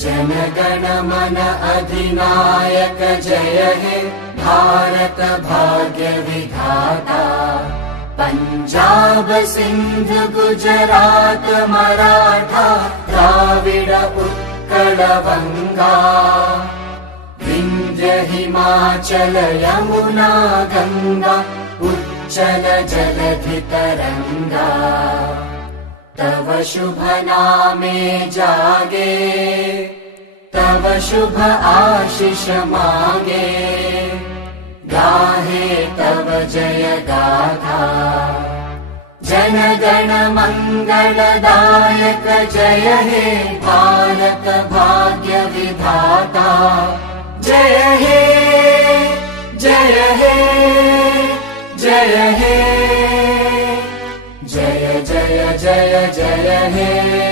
जनगण मन अधिनायक जय हे भारत भाग्य विधाता। पंजाब सिंध गुजरात मराठा द्राविड उत्कल वंगा। विंध्य हिमाचल यमुना गंगा उच्चल जलधि तरंगा। तव शुभ नामे जागे तव शुभ आशीष मागे। गाहे तव जय गाथा जनगण मंगलदायक जय हे भारत भाग्य विधाता। जय हे जय हे जय हे जय जय जय जय हे।